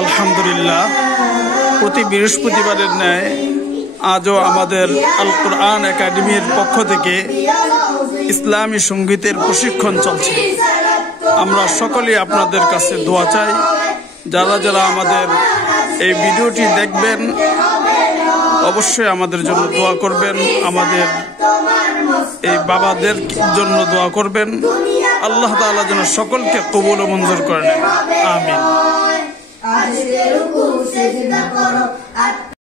আলহামদুলিল্লাহ, প্রতি বৃহস্পতিবারের ন্যায় আজও আমাদের আল কোরআন একাডেমির পক্ষ থেকে ইসলামী সঙ্গীতের প্রশিক্ষণ চলছে। আমরা সকলেই আপনাদের কাছে দোয়া চাই। যারা যারা আমাদের এই ভিডিওটি দেখবেন অবশ্যই আমাদের জন্য দোয়া করবেন, আমাদের এই বাবাদের জন্য দোয়া করবেন। আল্লাহ তাআলা যেন সকলকে কবুল ও মঞ্জুর করেন। আমিন।